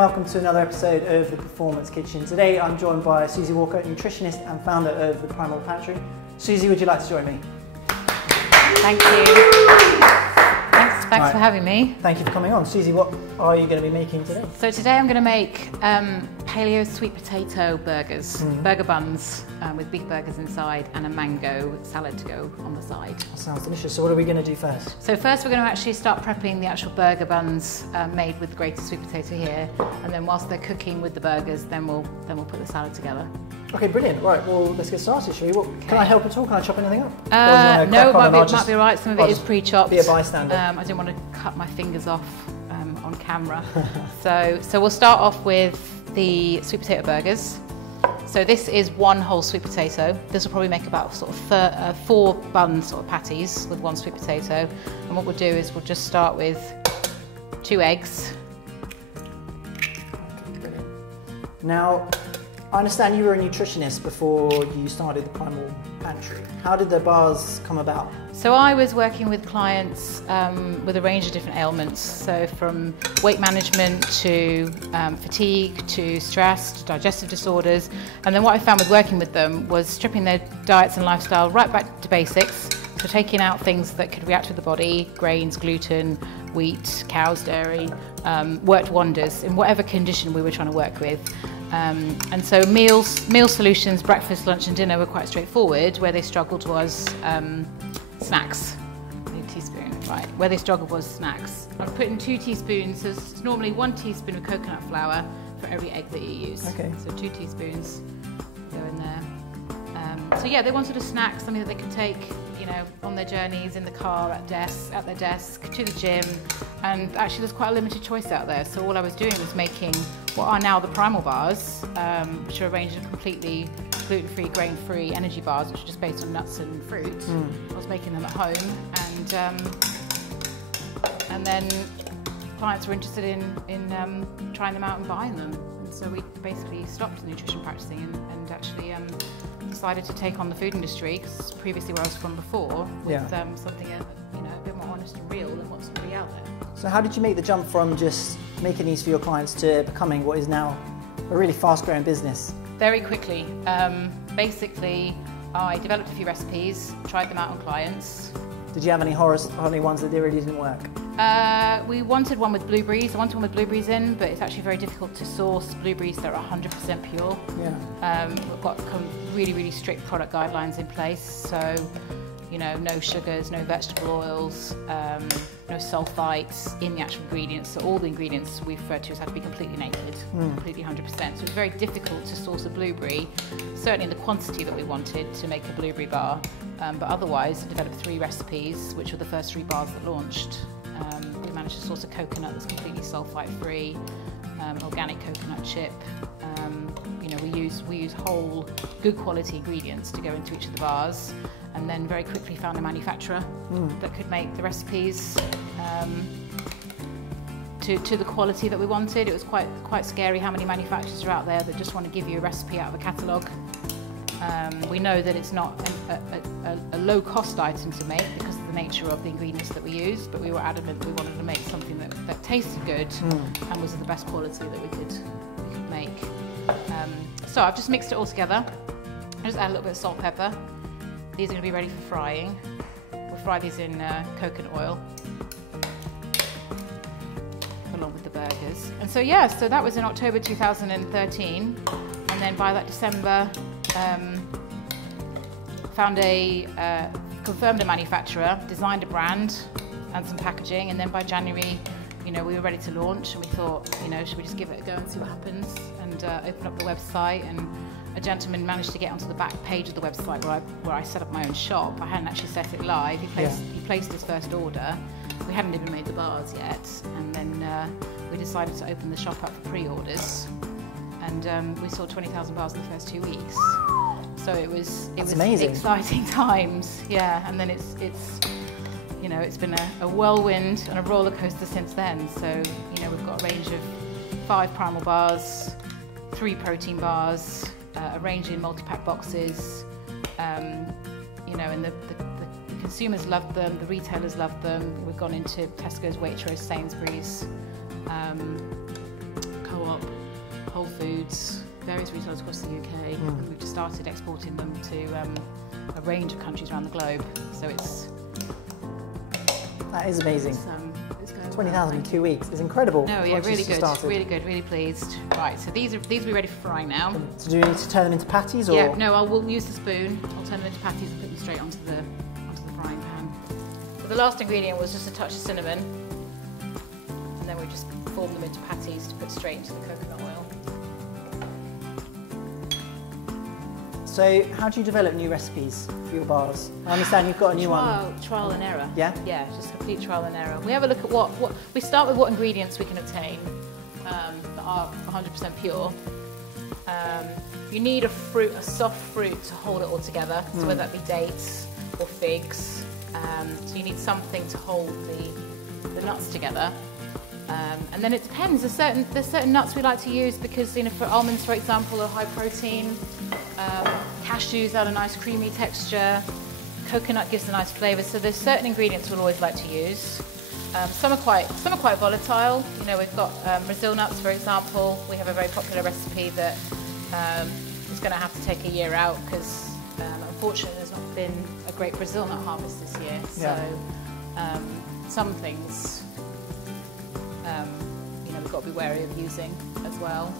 welcome to another episode of The Performance Kitchen. Today I'm joined by Susie Walker, nutritionist and founder of the Primal Pantry. Susie, would you like to join me? Thank you. Thanks for having me. Thank you for coming on. Susie, what are you going to be making today? So today I'm going to make paleo sweet potato burgers, burger buns with beef burgers inside and a mango salad to go on the side. That sounds delicious. So what are we going to do first? So first we're going to actually start prepping the actual burger buns made with the grated sweet potato here, and then whilst they're cooking with the burgers, then we'll put the salad togetger. Okay, brilliant. Right, well, let's get started, shall we? Okay. Can I help at all? Can I chop anything up? No, it might be right. Some of it is pre-chopped. Be a bystander. I didn't want to cut my fingers off on camera. so we'll start off with the sweet potato burgers. So this is one whole sweet potato. This will probably make about sort of 4 bun sort of patties with 1 sweet potato. And what we'll do is we'll just start with 2 eggs. Okay, brilliant. Now, I understand you were a nutritionist before you started the Primal Pantry. How did the bars come about? So I was working with clients with a range of different ailments, so from weight management to fatigue to stress to digestive disorders, and then what I found with working with them was stripping their diets and lifestyle right back to basics, so taking out things that could react with the body, grains, gluten, wheat, cows, dairy, worked wonders in whatever condition we were trying to work with. And so meal solutions, breakfast, lunch and dinner were quite straightforward. Where they struggled was snacks. I need a teaspoon, right. Where they struggled was snacks. I'm putting 2 teaspoons, so it's normally 1 teaspoon of coconut flour for every egg that you use. Okay. So 2 teaspoons go in there. So yeah, they wanted a snack, something that they could take, you know, on their journeys, in the car, at their desk, to the gym. And actually there's quite a limited choice out there. So all I was doing was making what are now the Primal Bars, which are a range of completely gluten-free, grain-free energy bars, which are just based on nuts and fruit. I was making them at home, and then clients were interested in trying them out and buying them. And so we basically stopped the nutrition practicing and actually decided to take on the food industry, because previously where I was from before, with something a bit more honest and real than what's really out there. So how did you make the jump from just making these for your clients to becoming what is now a really fast-growing business? Very quickly. Basically, I developed a few recipes, tried them out on clients. Did you have any ones that really didn't work? We wanted one with blueberries. I wanted one with blueberries in, but it's actually very difficult to source blueberries that are 100% pure. Yeah. We've got really, really strict product guidelines in place. So, you know, no sugars, no vegetable oils, no sulfites in the actual ingredients. So all the ingredients we refer to as have to be completely naked, completely 100%. So it's very difficult to source a blueberry, certainly in the quantity that we wanted to make a blueberry bar. But otherwise, I developed 3 recipes, which were the first 3 bars that launched. We managed to source a coconut that's completely sulfite-free, organic coconut chip. You know, we use whole, good quality ingredients to go into each of the bars, and then very quickly found a manufacturer that could make the recipes to the quality that we wanted. It was quite scary how many manufacturers are out there that just want to give you a recipe out of a catalogue. We know that it's not a low-cost item to make because of the nature of the ingredients that we use, but we were adamant we wanted to make something that tasted good and was of the best quality that we could make. So I've just mixed it all together. I just add a little bit of salt, pepper. These are going to be ready for frying. We'll fry these in coconut oil along with the burgers. And so yeah, so that was in October 2013, and then by that December, confirmed a manufacturer, designed a brand and some packaging, and then by January, you know, we were ready to launch, and we thought, you know, should we just give it a go and see what happens, and open up the website. And a gentleman managed to get onto the back page of the website where I set up my own shop. I hadn't actually set it live. He placed his first order. We hadn't even made the bars yet, and then we decided to open the shop up for pre-orders, and we sold 20,000 bars in the first 2 weeks. So it was amazing. Exciting times, yeah. And then it's you know, it's been a whirlwind and a roller coaster since then. So, you know, we've got a range of 5 Primal Bars, 3 protein bars, a range in multi-pack boxes. You know, and the consumers love them, the retailers love them. We've gone into Tesco's, Waitrose, Sainsbury's, Co-op, Whole Foods, various retailers across the UK, and we've just started exporting them to a range of countries around the globe. So that is amazing. It's going 20,000 in 2 weeks is incredible. No, yeah, really good, really good, really pleased. Right, so these will be ready for frying now. So do you need to turn them into patties, or? Yeah, no, we'll use the spoon. I'll turn them into patties and put them straight onto the frying pan. So the last ingredient was just a touch of cinnamon, and then we just form them into patties to put straight into the coconut oil. So how do you develop new recipes for your bars? I understand you've got a new one. Trial and error. Yeah? Yeah, just complete trial and error. We have a look at what we start with, what ingredients we can obtain that are 100% pure. You need a soft fruit to hold it all together, so whether that be dates or figs. So you need something to hold the nuts together. And then it depends. There's certain nuts we like to use because, you know, for almonds, for example, are high protein. Cashews add a nice creamy texture. Coconut gives a nice flavour. So there's certain ingredients we'll always like to use. Some are quite volatile. You know, we've got Brazil nuts, for example. We have a very popular recipe that is going to have to take a year out because unfortunately there's not been a great Brazil nut harvest this year. So some things you know, we've got to be wary of using as well.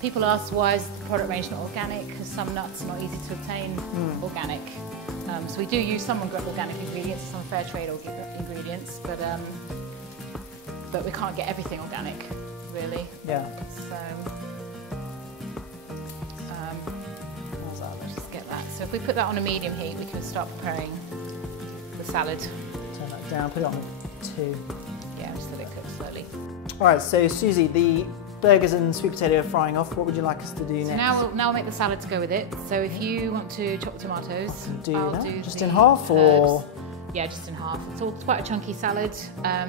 People ask why is the product range not organic, because some nuts are not easy to obtain organic. So we do use some organic ingredients, some fair trade ingredients, but we can't get everything organic, really. Yeah. So let's just get that. So if we put that on a medium heat, we can start preparing the salad. Turn that down, put it on 2. Yeah, just let it cook slowly. All right, so Susie, the burgers and sweet potato are frying off. What would you like us to do next? Now we'll make the salad to go with it. So if you want to chop tomatoes, I'll do just in half, or? Yeah, just in half. It's quite a chunky salad.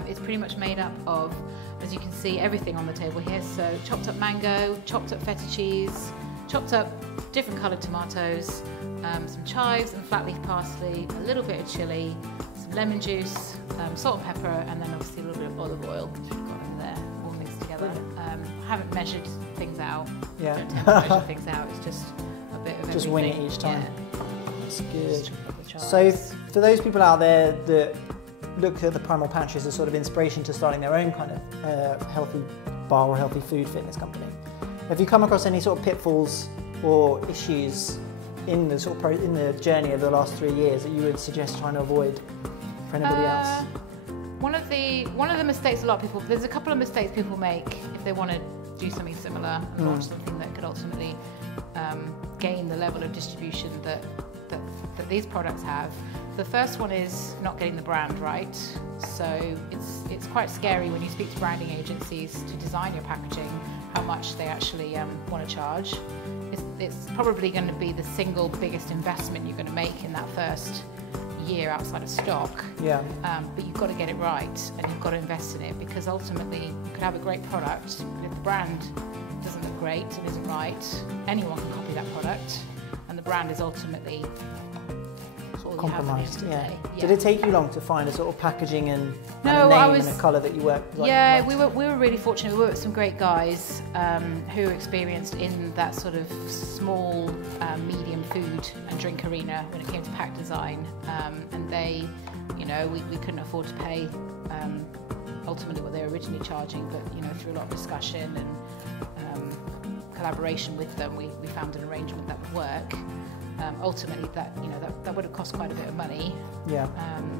It's pretty much made up of, as you can see, everything on the table here. So chopped up mango, chopped up feta cheese, chopped up different coloured tomatoes, some chives and flat leaf parsley, a little bit of chilli, some lemon juice, salt and pepper, and then obviously a little bit of olive oil, which we've got in there, all mixed together. I haven't measured things out. Yeah. Don't tend to measure things out. It's just a bit of everything. Just wing it each time. Yeah. That's good. So for those people out there that look at the Primal Pantry as a sort of inspiration to starting their own kind of healthy bar or healthy food fitness company, have you come across any sort of pitfalls or issues in the sort of in the journey over the last 3 years that you would suggest trying to avoid for anybody else? One of the mistakes there's a couple of mistakes people make if they want to do something similar and launch something that could ultimately gain the level of distribution that these products have. The first one is not getting the brand right. So it's quite scary when you speak to branding agencies to design your packaging, how much they actually want to charge. It's probably going to be the single biggest investment you're going to make in that first year outside of stock. Yeah. But you've got to get it right and you've got to invest in it, because ultimately you could have a great product, but if the brand doesn't look great and isn't right, anyone can copy that product, and the brand is ultimately compromised. Yeah. Did it take you long to find a sort of packaging and a No, name and a colour that you worked with? Yeah, we were really fortunate. We worked with some great guys who are experienced in that sort of small, medium food and drink arena when it came to pack design. And they, you know, we couldn't afford to pay ultimately what they were originally charging, but you know, through a lot of discussion and collaboration with them, we found an arrangement that would work. Ultimately, that would have cost quite a bit of money. Yeah.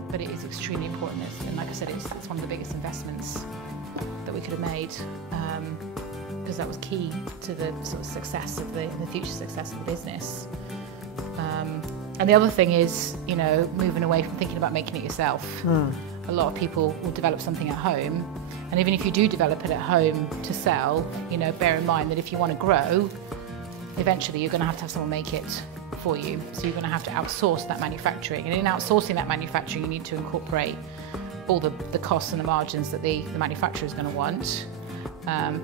But it is extremely important, and like I said, it's one of the biggest investments that we could have made, because that was key to the sort of success of the future success of the business. And the other thing is, you know, moving away from thinking about making it yourself. A lot of people will develop something at home, and even if you do develop it at home to sell, you know, bear in mind that if you want to grow, eventually you're going to have someone make it for you. So you're going to have to outsource that manufacturing, and in outsourcing that manufacturing you need to incorporate all the costs and the margins that the manufacturer is going to want,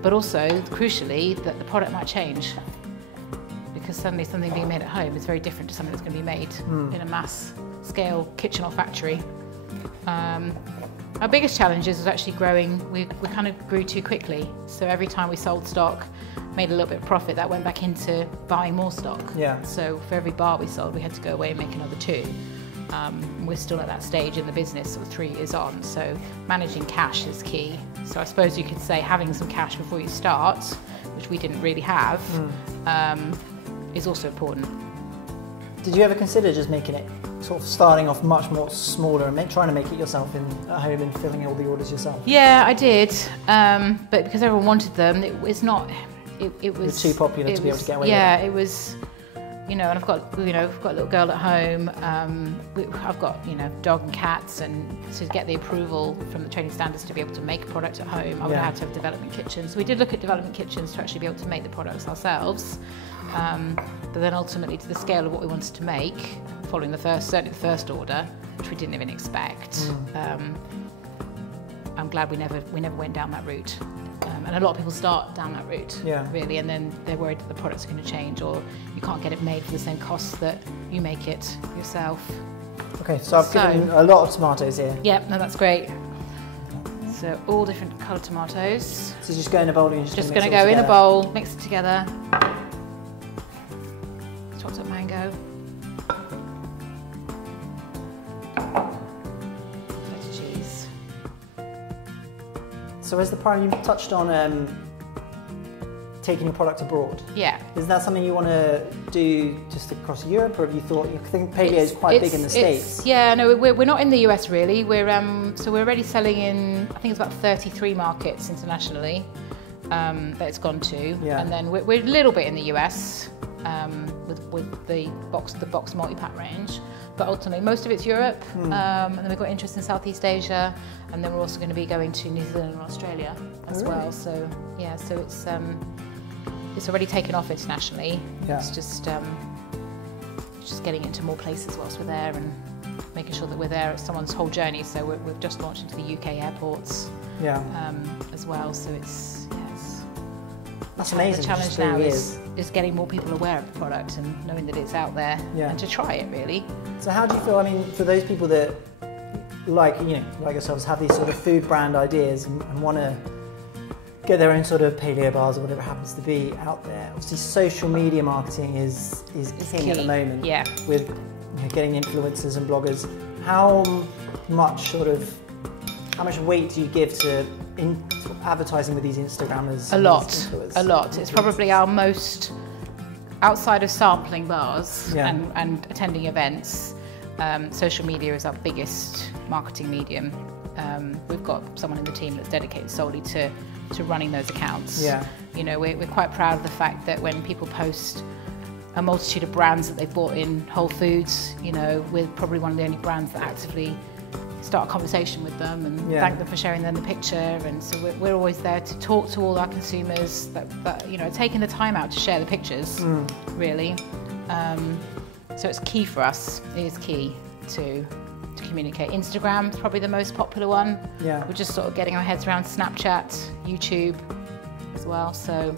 but also crucially that the product might change, because suddenly something being made at home is very different to something that's going to be made in a mass scale kitchen or factory. Our biggest challenge was actually growing. We kind of grew too quickly. So every time we sold stock, made a little bit of profit, that went back into buying more stock. Yeah. So for every bar we sold, we had to go away and make another 2. We're still at that stage in the business, sort of 3 years on. So managing cash is key. So I suppose you could say having some cash before you start, which we didn't really have, is also important. Did you ever consider just making it, sort of starting off much more smaller and trying to make it yourself at home and filling all the orders yourself? Yeah, I did, but because everyone wanted them, it was too popular to be able to get away with. Yeah, it was, and I've got a little girl at home. I've got dog and cats, and to get the approval from the training standards to be able to make a product at home, I would have had to have development kitchens. So we did look at development kitchens to actually be able to make the products ourselves. But then ultimately, to the scale of what we wanted to make, following certainly the first order, which we didn't even expect, I'm glad we never went down that route. And a lot of people start down that route, really, and then they're worried that the product's going to change, or you can't get it made for the same costs that you make it yourself. Okay, so I've given a lot of tomatoes here. Yep, no, that's great. So all different coloured tomatoes. So just go in a bowl and just going to go in a bowl, mix it together. Chopped up mango. Feta cheese. So as the Primal, you touched on taking your product abroad. Yeah. Is that something you want to do just across Europe, or have you thought, you think paleo is quite big in the States? Yeah, no, we're not in the US really. We're already selling in, I think it's about 33 markets internationally that it's gone to. Yeah. And then we're a little bit in the US with the box multi-pack range. But ultimately, most of it's Europe, and then we've got interest in Southeast Asia, and then we're also going to be going to New Zealand and Australia as well. So yeah, so it's already taken off internationally. Yeah. It's just getting into more places whilst we're there and making sure that we're there at someone's whole journey. So we've just launched into the UK airports as well. So that's amazing. The challenge now is getting more people aware of the product and knowing that it's out there and to try it really. So how do you feel, I mean, for those people that like yourselves have these sort of food brand ideas and want to get their own sort of paleo bars or whatever it happens to be out there, obviously social media marketing is king key at the moment. Yeah. With getting influencers and bloggers. How much weight do you give to advertising with these Instagrammers? A lot. It's probably our most, outside of sampling bars and attending events, social media is our biggest marketing medium. We've got someone in the team that's dedicated solely to running those accounts. Yeah. We're quite proud of the fact that when people post a multitude of brands that they've bought in Whole Foods, we're probably one of the only brands that actively start a conversation with them and thank them for sharing them the picture. And so we're always there to talk to all our consumers that taking the time out to share the pictures, really. So it's key for us. It is key to communicate. Instagram is probably the most popular one. Yeah. We're just sort of getting our heads around Snapchat, YouTube as well. So,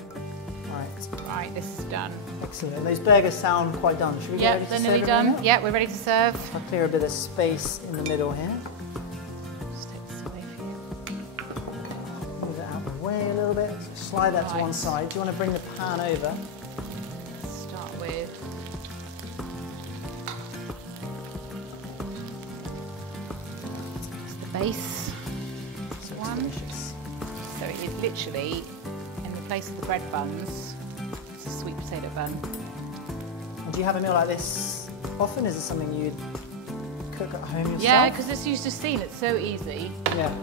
right, this is done. Excellent. Those burgers sound quite done. Should we get ready to serve? They're nearly done. Yeah, we're ready to serve. I'll clear a bit of space in the middle here. Just take this away for you. Move it out of the way a little bit. So slide that to one side. Do you want to bring the pan over? Start with base one. Delicious. So it is literally, in the place of the bread buns, it's a sweet potato bun. And do you have a meal like this often? Is it something you'd cook at home yourself? Yeah, because as you've just seen, it's so easy. Yeah.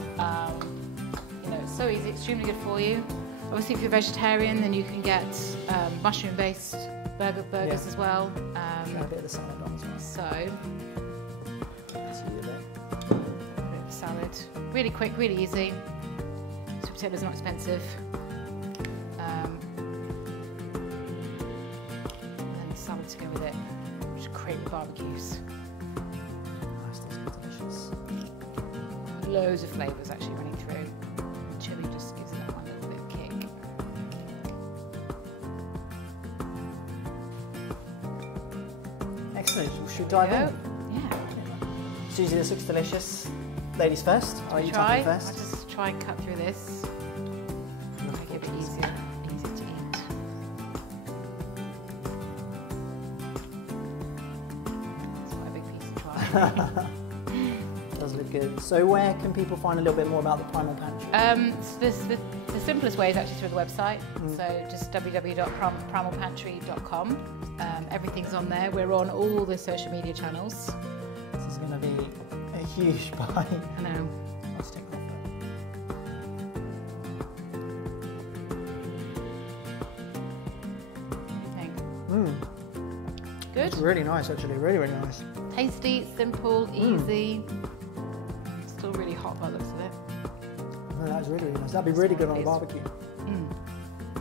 It's so easy, extremely good for you. Obviously, if you're vegetarian, then you can get mushroom-based burgers as well. Try a bit of the salad on as well. So. Salad. Really quick, really easy. Sweet potatoes not expensive. And then salad to go with it, which create the barbecues. Nice, that's delicious. Loads of flavours actually running through. Chili just gives it that one little bit of kick. Excellent. Should we dive in? Yeah. Susie, this looks delicious. ladies first. I'll let you tap in first. I'll just try and cut through this. Make it a bit easier to eat. It's quite a big piece to try. Does look good. So where can people find a little bit more about the Primal Pantry? The simplest way is actually through the website. So just www.primalpantry.com. Everything's on there. We're on all the social media channels. This is going to be a huge buy. I know. Let's take that. Good. It's really nice, actually. Really, really nice. Tasty, simple, easy. Still really hot by the looks of it. Oh, that's really, really nice. That'd be really good on a barbecue.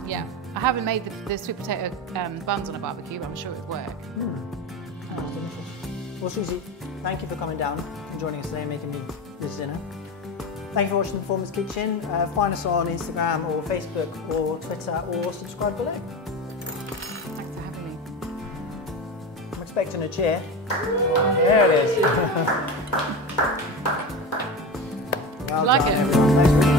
Yeah, I haven't made the sweet potato buns on a barbecue, but I'm sure it would work. That's delicious. Well, Susie, thank you for coming down and joining us today and making me this dinner. Thank you for watching The Performance Kitchen. Find us on Instagram or Facebook or Twitter or subscribe below. Thanks for having me. I'm expecting a cheer. There it is. Well like done, it? everyone. Thanks for